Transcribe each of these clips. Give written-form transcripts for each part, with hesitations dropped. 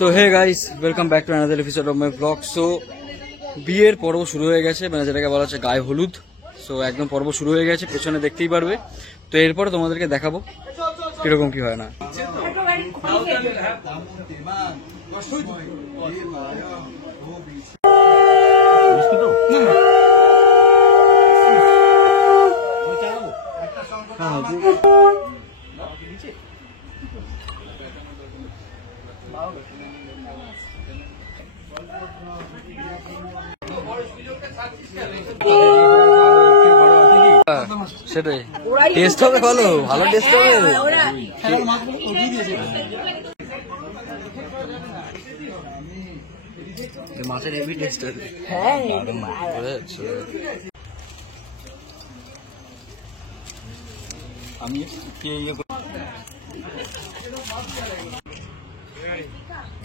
তো হে guys, welcome back to another episode of my blog. So বিয়ের পর্ব শুরু হয়ে গেছে, মানে যেটাকে বলা হচ্ছে গায়ে হলুদ। সো একদম পর্ব শুরু হয়ে গেছে, পেছনে দেখতেই পারবে। তো এরপরে তোমাদেরকে দেখাবো কিরকম কি হয় না। সেটাই টেস্ট হবে, ভালো ভালো টেস্ট হবে। মাছের হেভি টেস্ট আছে। আমি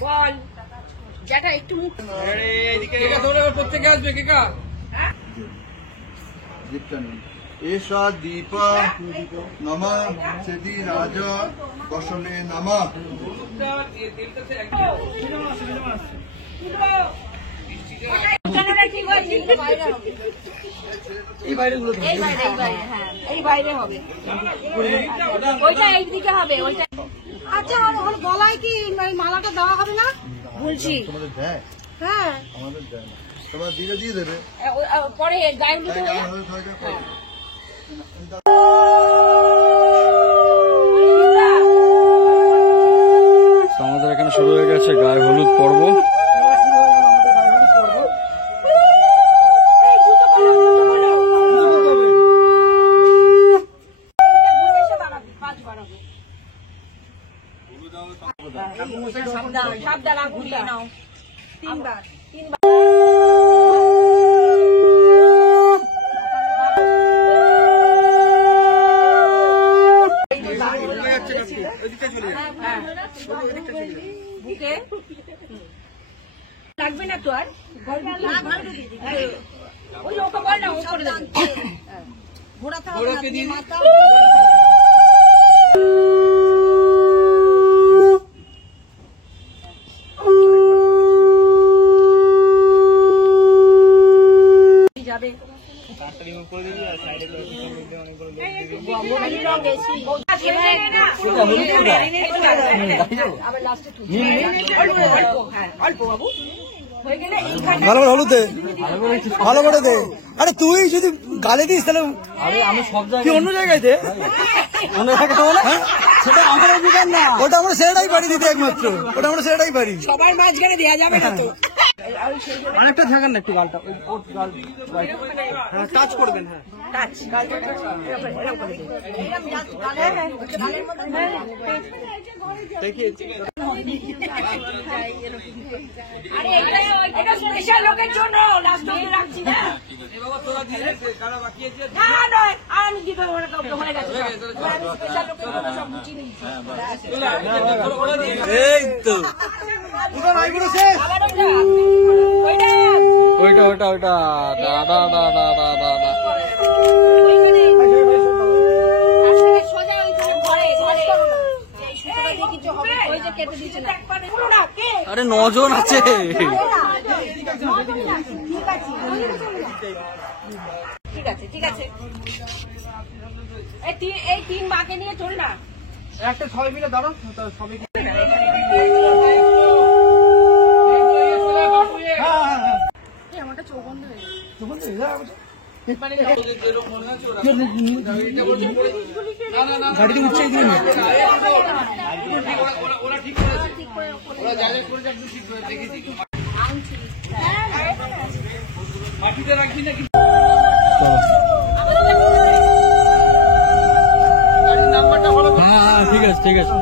বল যেটা একটু মুখ প্রত্যেকে আসবে কেকা। एषा दीपा नमः सिद्धि राजा कौशले नमः। এই বাইরে হবে, ওইটা এইদিকে হবে ওইটা। আচ্ছা ওর গলায় কি মালাটা দেওয়া হবে না? বলছি হ্যাঁ আমাদের দেয় না, তোমার দিলে দিয়ে দেবে পরে গায়ে দুটো আমাদের এখানে শুরু হয়ে গেছে গায়ে হলুদ পর্ব। সাবধান ঘুরিয়ে নাও তিনবার। বুকে লাগবে না তো আর, ওই লোক বল না ও করে দেবে। ঘোরাতে হবে মাথা। যাবে ভালো করে হলুদ দে, ভালো করে দে। আরে তুই যদি গালে দিস তাহলে আমি সব তুই অন্য জায়গায় দে, অন্য জায়গায়। সেটা আমার অধিকার না, ওটা আমরা সেটাই পারি দিতে, একমাত্র ওটা আমরা সেটাই পারি। সবার মাঝখানে দেওয়া যাবে না তো। অনেকটা থাকেন না একটু গালটা, টাচ করবেন। হ্যাঁ টাচ আরে এটা স্পেশাল লোকের জন্য লাস্ট অবধি রাখছি না। না নয় আমি কি করে ওরা হয়ে গেছে, আমি স্পেশাল লোকের জন্য সব গুছিয়ে নিয়েছি। এই তো ওইটা ওইটা ওইটা দাদা দাদা দাদা দাদা। সোজা ওইখানে ঘরে ঘরে এই সুতোটা দিয়ে কিছু হবে, ওই যে কেটে দিচ্ছে না। আরে 9 জন আছে। ঠিক আছে ঠিক আছে, এই তিন মাকে নিয়ে চল না। একটা সবাই মিলে দাঁড়ো, সবাই আমারটা চৌবন্ধ হয়ে গেছে। গাড়িতে উঠছে দিন ঠিক আছে ঠিক আছে।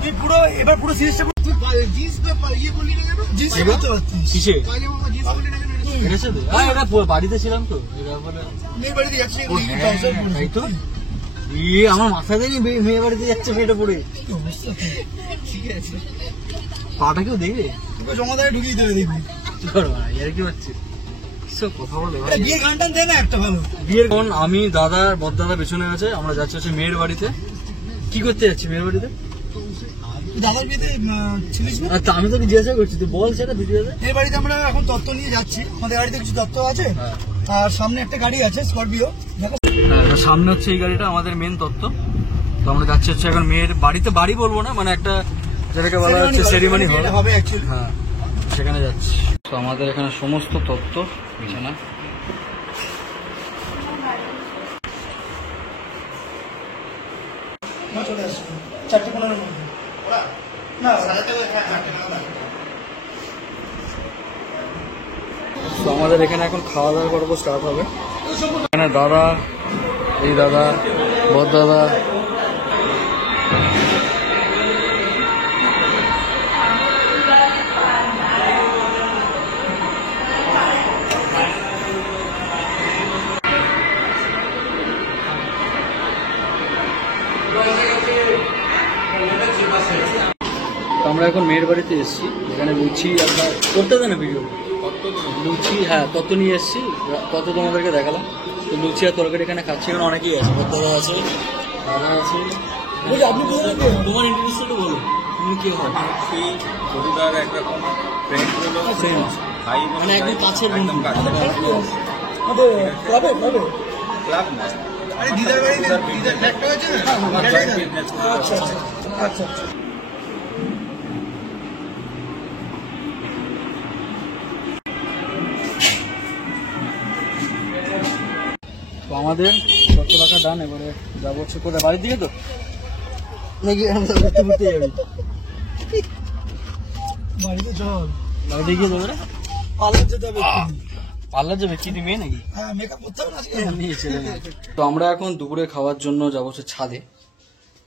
তুই পুরো এবার পুরো সিরিজটা জিন্স ইয়ে বললি না কেন? জিন্স করতে পারছিস কিসে জিন্স বললি না কেন? এনেছে তো? ওটা বাড়িতে ছিলাম তো, মেয়ের বাড়িতে যাচ্ছি তাই তো। আমার মাথায় দেয়নি মেয়ে বাড়িতে যাচ্ছে মেয়েটা পড়ে। ঠিক আছে, পাটা কেউ দেখবে? তোকে জমা দেয় ঢুকিয়ে দেবে, দেখবি কি করবো না, আর কি পাচ্ছি কথা বলে। বিয়ে গান টান দেয় না একটা ভালো বিয়ের কোন আমি দাদা বড়দাদা পেছনে আছে, আমরা যাচ্ছি হচ্ছে মেয়ের বাড়িতে। কি করতে যাচ্ছি মেয়ের বাড়িতে? দাদার বিয়েতে ছিলিস না? আচ্ছা আমি তোকে জিজ্ঞাসা করছি, তুই বল সেটা ভিডিওতে। এই বাড়িতে আমরা এখন তত্ত্ব নিয়ে যাচ্ছি, আমাদের গাড়িতে কিছু তত্ত্ব আছে, আর সামনে একটা গাড়ি আছে স্করপিও। দেখো হ্যাঁ, সামনে হচ্ছে এই গাড়িটা আমাদের মেন তত্ত্ব। তো আমরা যাচ্ছি হচ্ছে এখন মেয়ের বাড়িতে, বাড়ি বলবো না, মানে একটা যেটাকে বলা হচ্ছে সেরিমনি হবে অ্যাকচুয়ালি। হ্যাঁ, সেখানে যাচ্ছি। তো আমাদের এখানে সমস্ত তত্ত্ব বিছানা। চলে আসবে 4:15 মধ্যে না। তো আমাদের এখানে এখন খাওয়া দাওয়ার পর্ব স্টার্ট হবে। এখানে দাদা, এই দাদা, বড় দাদা, আমরা এখন মেয়ের বাড়িতে এসেছি, যেখানে লুচি আমরা করতে দেয় না ভিডিও, লুচি, হ্যাঁ তত্ত্ব নিয়ে এসেছি, তত্ত্ব তোমাদেরকে দেখালাম। তো লুচি আর তরকারি এখানে খাচ্ছি, এখানে অনেকেই আছে, দাদা আছে, দাদা আছে। আপনি তোমার ইন্টারেস্ট একটু বলো, তুমি কি হয়? পরিবার একরকম, ফ্রেন্ড হলো সেম, ভাই মানে একদম কাছের বন্ধু। ক্লাবে ক্লাবে ক্লাব না, আরে দিদার বাড়ি দিদার ফ্ল্যাটটা আছে না? আমার জয়েন্ট বিজনেস। আচ্ছা আচ্ছা। তো আমাদের যত টাকা ডান, এবারে যাবো হচ্ছে কোথায়, বাড়ির দিকে তো নাকি আমরা ঘুরতে ঘুরতে যাবি? বাড়িতে চল, বাড়িতে গিয়ে দেবো রে, পার্লার যেতে হবে। পার্লার যাবে কি, তুই মেয়ে নাকি? হ্যাঁ, মেকআপ করতে হবে না আজকে। তো আমরা এখন দুপুরে খাওয়ার জন্য যাবো হচ্ছে ছাদে,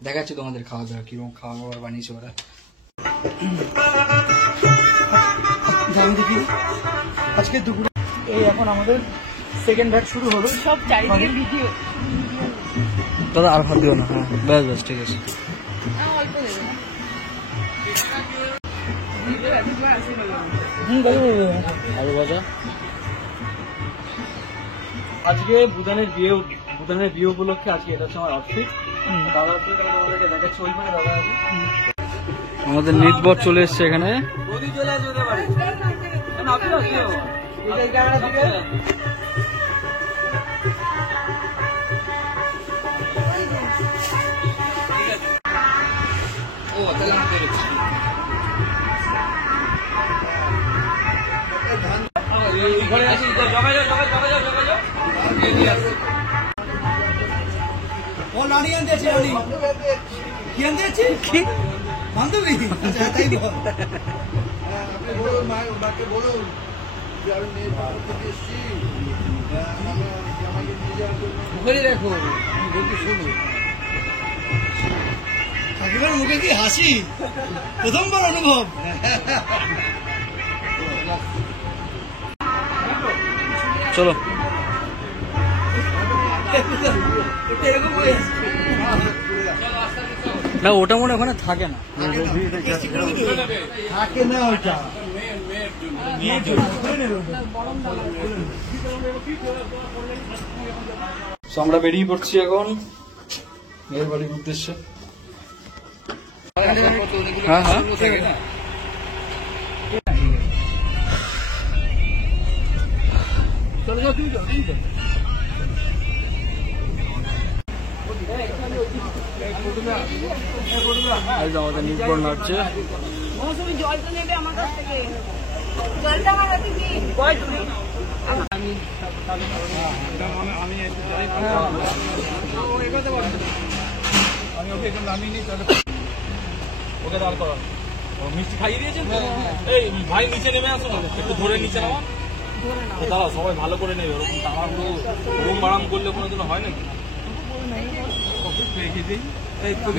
দেখাচ্ছি তোমাদের খাওয়া দাওয়া কিরকম খাওয়া দাওয়া বানিয়েছে ওরা। জানি দেখি আজকে দুপুরে এই এখন আমাদের সেকেন্ড ব্যাচ শুরু হলো। সব চারিদিকে ভিডিও। দাদা আর ভাত দিও না, হ্যাঁ ব্যাস ব্যাস ঠিক আছে। অল্প দেবে না। আলু ভাজা। আজকে বুদানের বিয়ে উপলক্ষে আজকে এটা হচ্ছে আমার আউটফিট। দাদা তোমাদেরকে দেখাচ্ছি, ওই মানে দাদা আছে। আমাদের নিতবর চলে এসছে এখানে। ও নানি আনতে আছে, নানি কি আনতে আছে? কি বান্ধবী? আচ্ছা তাই বল। আপনি বলুন মাকে বলুন যে আমি মেয়ের বাড়ি থেকে এসেছি, আমাকে নিয়ে যাওয়ার জন্য। মুখে দেখো, বলতে শুনো। কাকিমার মুখে কি হাসি, প্রথমবার অনুভব। চলো এরকম হয়ে আসছে। না, ওটা মনে ওখানে থাকে না। থাকে না ওটা। আমরা বেরিয়ে পড়ছি এখন মেয়ের বাড়ির উদ্দেশ্যে। হ্যাঁ হ্যাঁ চলে যাও, তুমি যাও, তুমি যাও। আমাদের নির্ভর নাচছে। মৌসুমি জলটা নেবে আমার কাছ থেকে, জলটা আমার হাতে দিন। আমি ওকে একদম নামিয়ে নিই, তাহলে ওকে দাঁড় করো। মিষ্টি খাইয়ে দিয়েছেন তো? এই ভাই নিচে নেমে আসো না, একটু ধরে নিচে নামা। দাদা সবাই ভালো করে নেবে, ওরকম তাড়াহুড়ো রুম বাড়াম করলে কোনোদিনও হয় নাকি?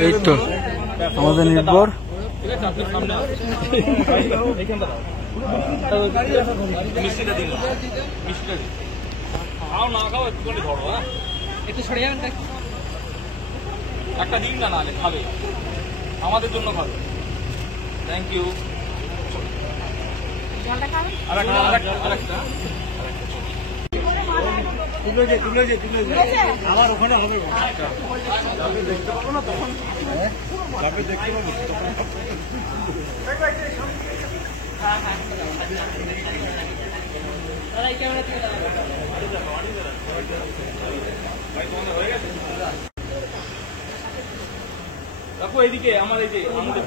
এই তো আমাদের নির্ভর। ঠিক আছে, আপনি সামনে আসুন। এইখানটা দাও। মিষ্টিটা দিন, মিষ্টিটা দিন। খাও না খাও একটু করে ধরো, হ্যাঁ একটু সরে যাবেন, একটা দিন না, নাহলে খাবে, আমাদের জন্য খাবে। Thank you. জলটা খাবেন? আরেকটা আমার ওখানে হবে। দেখতে পাবো না তখন, দেখতে পাবো দেখো এইদিকে আমার এই যে আমাদের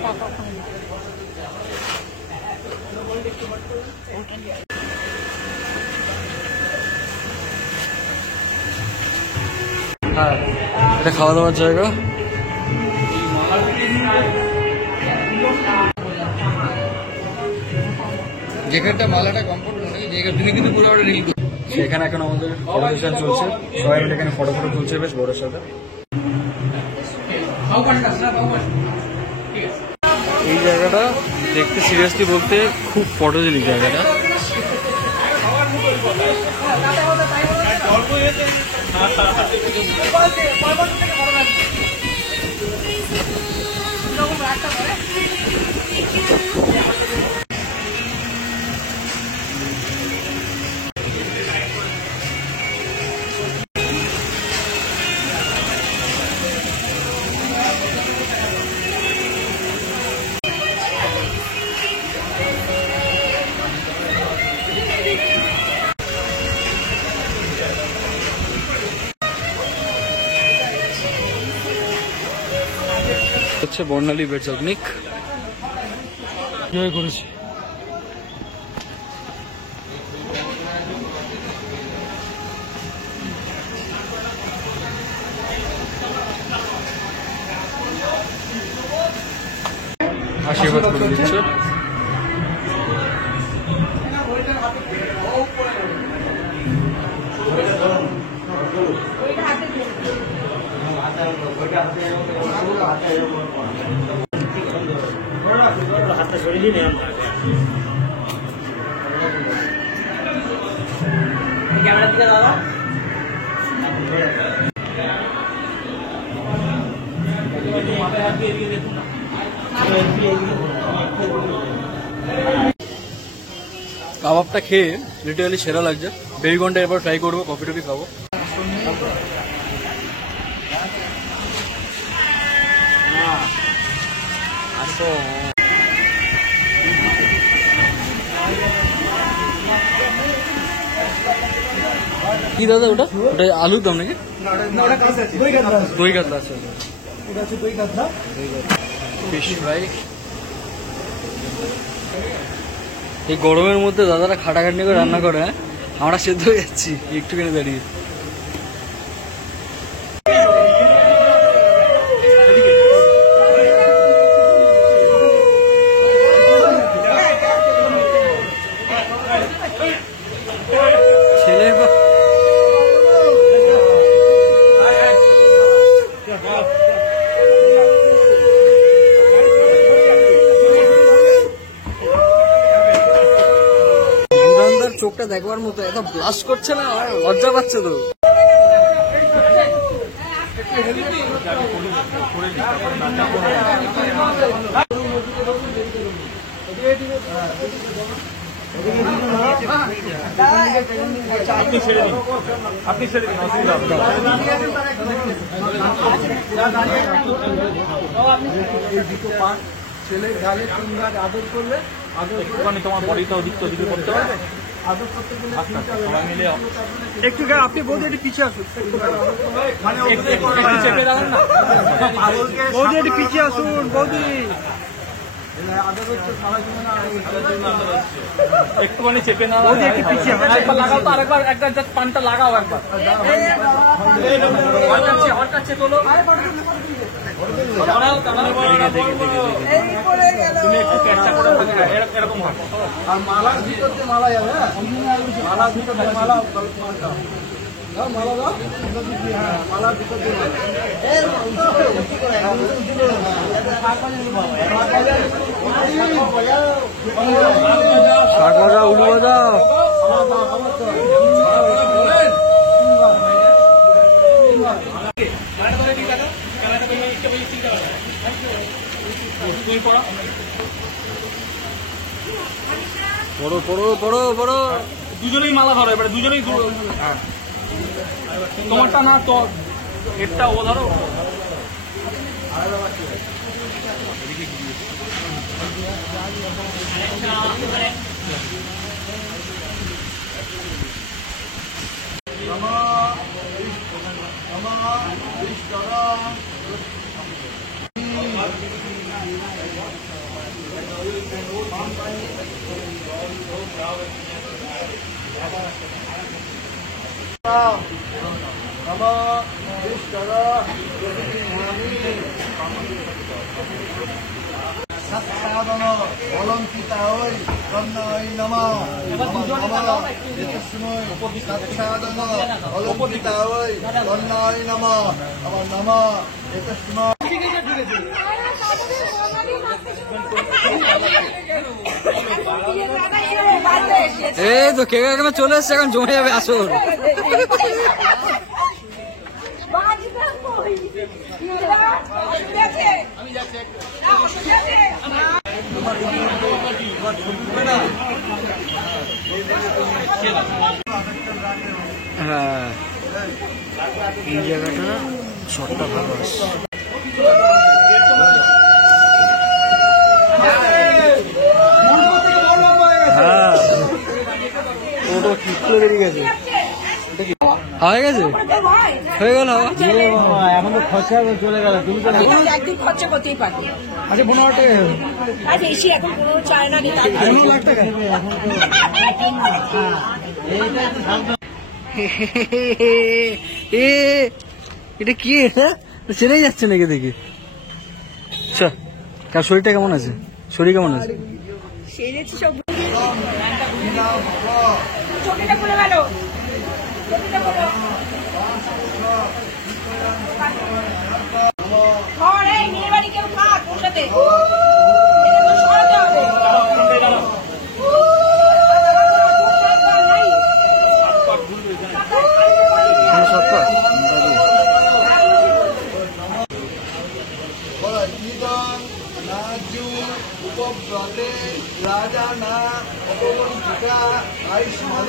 হ্যাঁ, এটা খাওয়া দাওয়ার জায়গা। যেখানটা মালাটা কমফোর্ট নেই জায়গা তুমি কিন্তু পুরো একটা রিল সেখানে এখন আমাদের ফটো সেশন চলছে, সবাই মিলে এখানে ফটো তুলছে বেশ বড়োর সাথে। এই জায়গাটা দেখতে সিরিয়াসলি বলতে খুব ফটোজেনিক জায়গাটা। হচ্ছে বর্ণালী বেড অগ্নিক এনজয় করেছি। আশীর্বাদ করে দিচ্ছে। কাবাবটা খেয়ে লিটারালি সেরা লাগছে। বেবিকর্নটা এবার ট্রাই করবো, কফি টফি খাবো। কি দাদা ওটা? ওটা আলুর দম নাকি? দই কাতলা আছে। Fish fry. এই গরমের মধ্যে দাদারা খাটাখাটনি করে রান্না করে, হ্যাঁ আমরা সেদ্ধ হয়ে যাচ্ছি একটুখানি দাঁড়িয়ে। ছেলের চোখটা দেখবার মতো, এত ব্লাশ করছে না, লজ্জা পাচ্ছে তো। আপনি ছেড়ে দিন, আপনি ছেড়ে দিন, অসুবিধা হবে না। ছেলে গালে 3 গাছ আদর করলে একটুখানি তোমার বডিটা ওদিক তো ওদিকে করতে পারবে। আদর করতে গেলে সবাই মিলে একটু আপনি বৌদি একটু পিছিয়ে আসুন, মানে একটু চেপে দাঁড়ান না, বৌদি একটু পিছিয়ে আসুন, বৌদি আদর হচ্ছে সারা জীবনে একটুখানি চেপে না, একটু পিছিয়ে একবার লাগাও তো, আরেকবার একবার জাস্ট পানটা লাগাও একবার। হরকাচ্ছে তোলো, তুমি একটু ক্যাচটা করে এরকম হয়। আর মালার ভিতর দিয়ে মালা যাবে, হ্যাঁ মালার ভিতর দিয়ে মালা, দাও মালা দাও, হ্যাঁ মালার ভিতর দিয়ে শাক ভাজা, উলু ভাজা। পড়ো পড়ো পড়ো পড়ো। দুজনেই মালা ধরো এবারে, দুজনেই তোমারটা না তো এরটা ও ধরো। সৎসাধন অলঙ্কিতা ওই কন্যাই নমঃ সৎসাধন অলঙ্কিতা ওই কন্যাই নমঃ আমার নমঃ এতস্ময় এই তো কে কে চলে এসছে, এখন জমে যাবে আসর। হ্যাঁ, এই জায়গাটা শটটা ভালো আসছে। হ্যাঁ, ওটা ঠিক করে বেরিয়ে গেছে। হয়ে গেছে, হয়ে গেল। এখন তো খরচা চলে গেল। তুমি তো একদিন খরচা করতেই পারবে। আচ্ছা 15 টাকা আর বেশি এখন কোনো চায় না। 15 লাখ টাকা। এটা কি, এটা চেনাই যাচ্ছে নাকি দেখি। আচ্ছা, কার শরীরটা কেমন আছে? শরীর কেমন আছে? সেরেছি সব। চোখটা খুলে গেল। মেয়ে বাড়ি কেউ থাক ওর সাথে, সরাতে হবে। উপব্রতে রাজা না অপবঞ্চিতা আয়ুষ্মান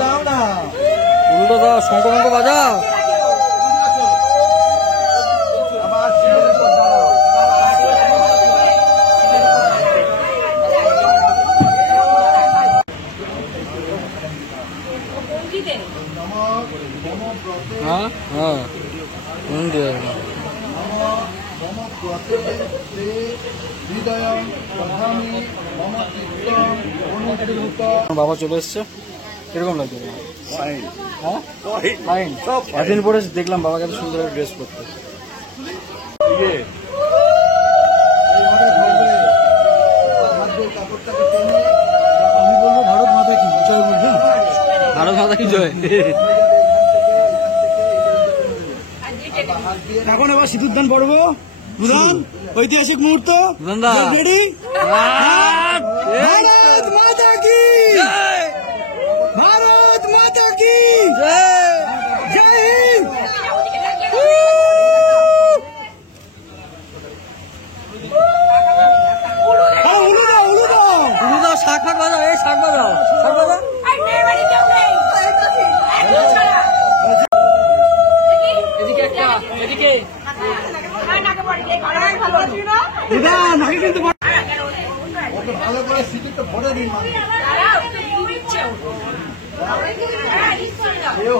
দাও না উল্টো দাও, শঙ্খ মঙ্খ বাজাও। আবার হ্যাঁ হ্যাঁ, বাবা চলে এসছে, কিরকম লাগছে? ফাইন। এতদিন পরে দেখলাম বাবাকে এত সুন্দর ড্রেস করতে। আমি বলবো ভারত মাতা কি জয় বলবো। ভারত মাতা কি জয়। এখন এবার সিঁদুর দান পড়বো। দুদান, ঐতিহাসিক মুহূর্ত। রেডি? ভারত মাতা কি, ভারত মাতা কি জয় হিন্দ। উলু দাও, উলু দাও, উলু দাও, শাক ফাঁক বাজাও, এই শাক বাজাও, শাক বাজাও। এদিকে একটা, এদিকে নাকি কিন্তু ভালো করে সিটিতে ভরে দিন মানুষ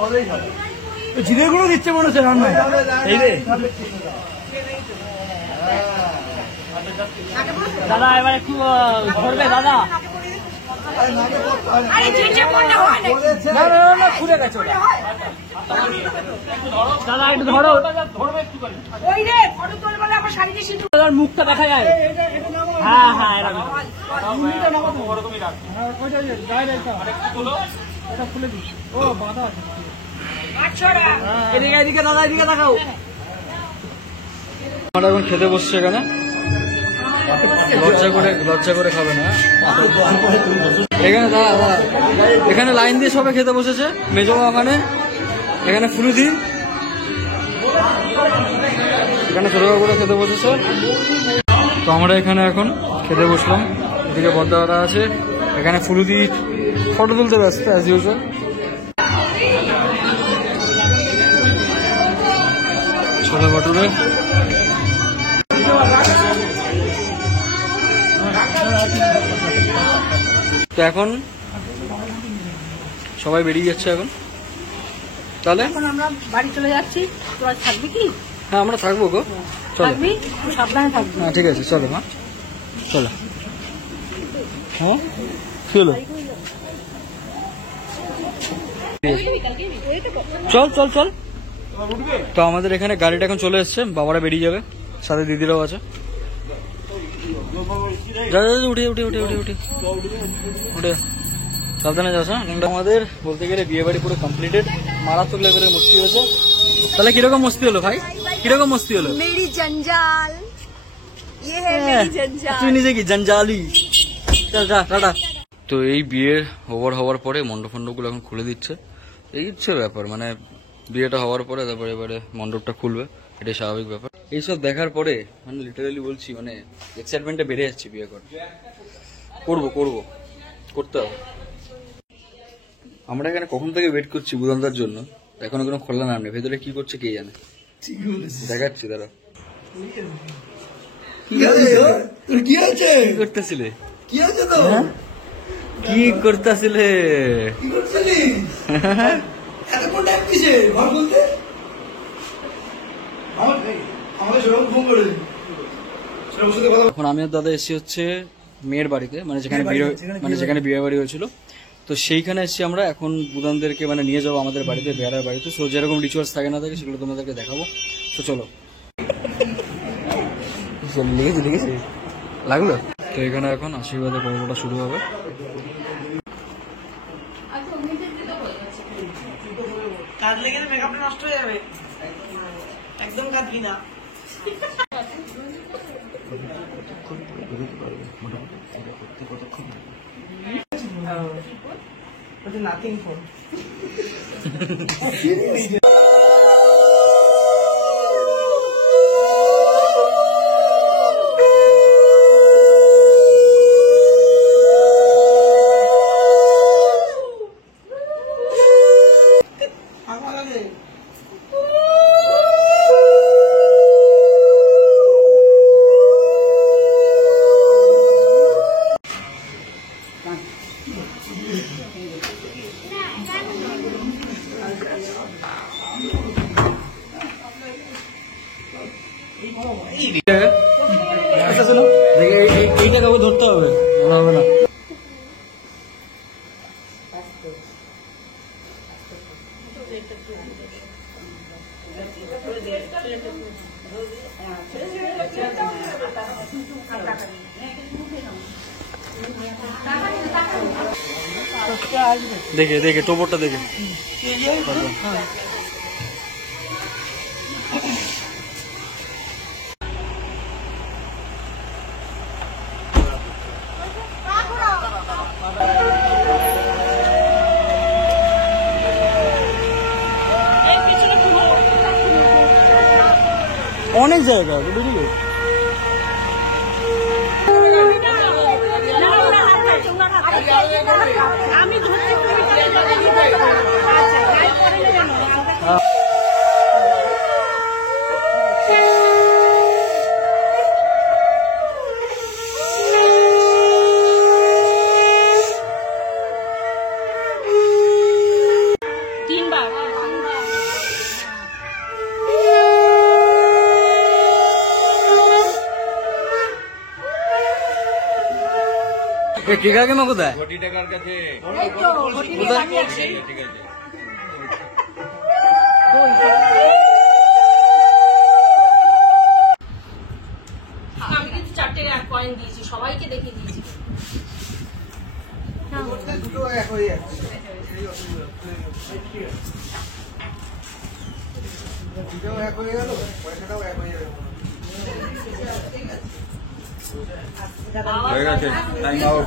হলেই হবে। জিরে গুঁড়ো দিচ্ছে মনে হচ্ছে রান্নায়। এই রে দাদা, এবার একটু ধরবে দাদা। না না না, খুলে গেছে ওটা। দাদা একটু ধরো, দাদার মুখটা দেখা যায়। হ্যাঁ হ্যাঁ, এরকম এদিকে এদিকে দাদা, এদিকে দেখাও। আমরা এখন খেতে বসছে এখানে, লজ্জা করে খাবে না। এখানে দাঁড়া দাঁড়া, এখানে লাইন দিয়ে সবাই খেতে বসেছে। মেজো বাগানে এখানে ফুলুদি, এখানে ছোট করে খেতে বসেছে। তো আমরা এখানে এখন খেতে বসলাম। এদিকে বর্দারা আছে, এখানে ফুলুদি ফটো তুলতে ব্যস্ত অ্যাজ ইউজুয়াল। ছোলা ভাটুরে। তো এখন সবাই বেরিয়ে যাচ্ছে এখন, তাহলে এখন আমরা বাড়ি চলে যাচ্ছি, তোরা থাকবি কি? হ্যাঁ আমরা থাকবো গো, চলো। থাকবি, তুই সাবধানে থাকবি। হ্যাঁ ঠিক আছে, চলো মা, চলো। হ্যাঁ কি হলো? চল চল চল। তো আমাদের এখানে গাড়িটা এখন চলে এসছে, বাবারা বেরিয়ে যাবে, সাথে দিদিরাও আছে। যা যা, উঠে উঠে উঠে উঠে উঠে উঠে সাবধানে যাস। হ্যাঁ আমাদের বলতে গেলে বিয়ে বাড়ি পুরো কমপ্লিটেড, মারাত্মক লেভেলের মস্তি হয়েছে। তাহলে কিরকম মস্তি হলো ভাই, কিরকম মস্তি হলো? मेरी जंजाल ये है मेरी जंजाल। তুই নিজে কি জঞ্জালি? চল যা, টাটা। তো এই বিয়ের ওভার হওয়ার পরে মণ্ডপ ফণ্ডপগুলো এখন খুলে দিচ্ছে, এই হচ্ছে ব্যাপার। মানে বিয়েটা হওয়ার পরে তারপরে এবারে মণ্ডপটা খুলবে, এটাই স্বাভাবিক ব্যাপার। এইসব দেখার পরে মানে লিটারালি বলছি, মানে এক্সাইটমেন্টটা বেড়ে যাচ্ছে। বিয়ে করবো করতে হবে। আমরা এখানে কখন থেকে ওয়েট করছি বুদান্তার জন্য, এখনো কোনো খোলা নাম নেই। ভেতরে কি করছে কে জানে, দেখাচ্ছি দাঁড়া। কি আছে? কি করতেছিলে? কি আছে তো? কি করতেছিলে? কি করছিস? এতক্ষণ টাইম কিসে ঘর বলতে? আমাকে সেরকম ফোন করে এখন আমি আর দাদা এসেছি হচ্ছে মেয়ের বাড়িতে, মানে যেখানে বিয়ে বাড়ি হয়েছিল। তো সেইখানে এসেছি আমরা। এখন বুদানদেরকে মানে নিয়ে যাবো আমাদের বাড়িতে, বেড়ার বাড়িতে। সো যেরকম রিচুয়ালস থাকে না থাকে সেগুলো তোমাদেরকে দেখাবো। তো চলো। লিখেছি লাগলো। তো এখানে এখন আশীর্বাদের পর্বটা শুরু হবে। কাঁদলে কিন্তু মেকআপটা নষ্ট হয়ে যাবে, একদম কাঁদবি না। Nothing phone. এইটা কাউকে ধরতে হবে, হবে না। দেখে দেখে টোপরটা দেখে অনেক জায়গা বুঝলি। আমি কে কাকে মা কোথায়? ঘটি টাকার কাছে ঠিক আছে। আমি কিন্তু 4টে কয়েন দিয়েছি, সবাইকে দেখিয়ে দিয়েছি। দুটো এক হয়ে যাচ্ছে, দুটোও এক হয়ে গেল, পয়সাটাও এক হয়ে যাবে। হয়ে গেছে, টাইম আউট।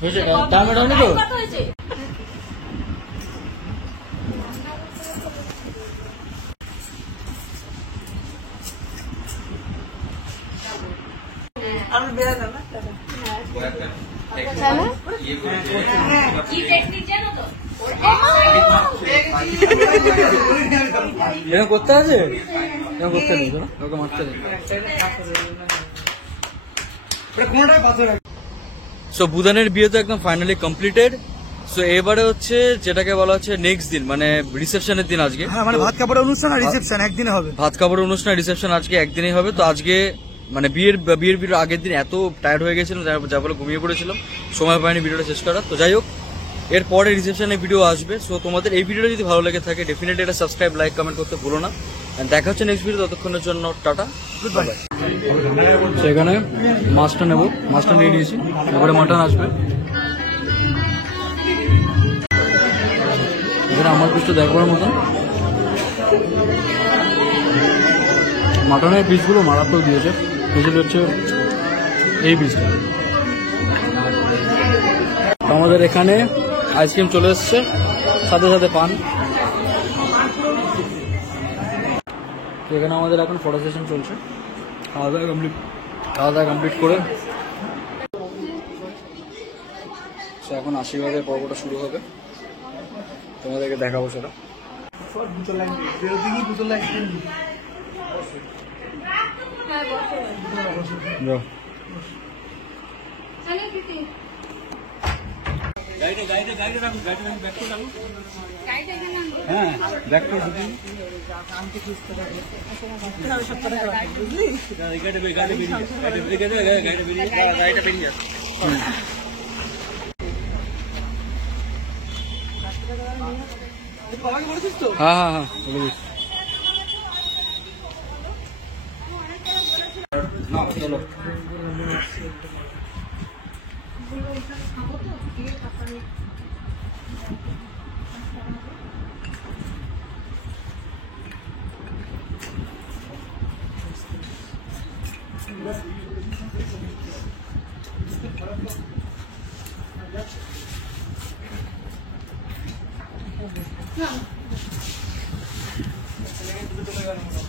হয়েছে দাম এটা হলো তো। কত হয়েছে? আমি বেরালাম না। কি টেকনিক জানো তো? এরকম করতে আছে, এরকম করতে নেই তো, ওকে মারতে নেই। সো বুদানের বিয়ে তো একদম ফাইনালি কমপ্লিটেড। সো এবারে হচ্ছে যেটাকে বলা হচ্ছে নেক্সট দিন, মানে রিসেপশনের দিন আজকে। হ্যাঁ মানে ভাত কাপড়ের অনুষ্ঠান আর রিসেপশন একদিনে হবে। ভাত কাপড়ের অনুষ্ঠান রিসেপশন আজকে একদিনেই হবে। তো আজকে মানে বিয়ের আগের দিন এত টায়ার্ড হয়ে গেছিলাম, যা বলে ঘুমিয়ে পড়েছিলাম, সময় পাইনি ভিডিওটা শেষ করার। তো যাই হোক, এরপরে রিসেপশনের ভিডিও আসবে। সো তোমাদের এই ভিডিওটা যদি ভালো লেগে থাকে ডেফিনেটলি এটা সাবস্ক্রাইব, লাইক, কমেন্ট করতে ভুলো না। দেখা হচ্ছে নেক্সট ভিডিও, ততক্ষণের জন্য টাটা, গুড বাই। সেখানে মাছটা নেবো, মাছটা নিয়ে নিয়েছি, এবারে মাটন আসবে। এখানে আমার পিসটা দেখবার মতন, মাটনের পিসগুলো মারাত্মক দিয়েছে। স্পেশালি হচ্ছে এই পিসটা। আমাদের এখানে আইসক্রিম চলে এসছে, সাথে সাথে পান। এখানে আমাদের এখন ফটো সেশন চলছে, খাওয়া দাওয়া কমপ্লিট করে এখন আশীর্বাদের পর্বটা শুরু হবে, তোমাদেরকে দেখাবো সেটা। হ্যাঁ দেখ তো হ্যাঁ হ্যাঁ হ্যাঁ বলে দিস। চলো না